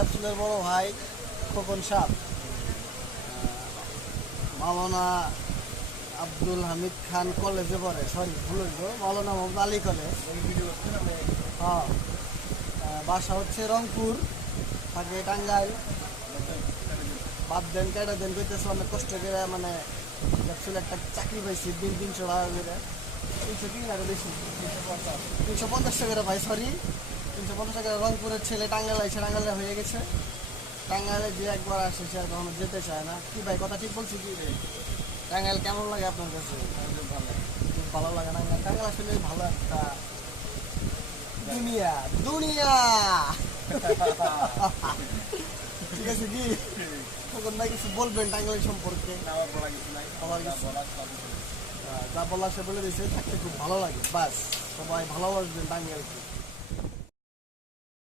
ক্যাপসুলের বড় ভাই খোকন সাহ, মাওলানা আব্দুল হামিদ খান কলেজে পড়ে, সরি ভুল হইল, মাওলানা মোহাম্মদ আলী কলেজ। হ্যাঁ, বাসা হচ্ছে রংপুর, থাকে টাঙ্গাইল। বাদ দেন কেটে দেন কইতেছে অনেক কষ্ট করে, মানে ক্যাপসুল একটা চাকরি পাইছি, দিন 300 টাকা করে, 300 কি না বেশি, 350 টাকা করে ভাই, সরি 350 টাকা। রংপুরের ছেলে টাঙ্গাইল আইসে, টাঙ্গাইলে হয়ে গেছে। টাঙ্গাইলে যে একবার আসে সে আর কখনো যেতে চায় না। কি ভাই কথা ঠিক বলছি কি রে? টাঙ্গাইল কেমন লাগে আপনার কাছে? খুব ভালো লাগে না? টাঙ্গাইল আসলে ভালো একটা দুনিয়া, দুনিয়া। ঠিক আছে কি তখন ভাই কিছু বলবেন টাঙ্গাইল সম্পর্কে? যা বলা সে বলে দিয়েছে, থাকতে খুব ভালো লাগে। বাস সবাই ভালোবাসবেন টাঙ্গাইলকে।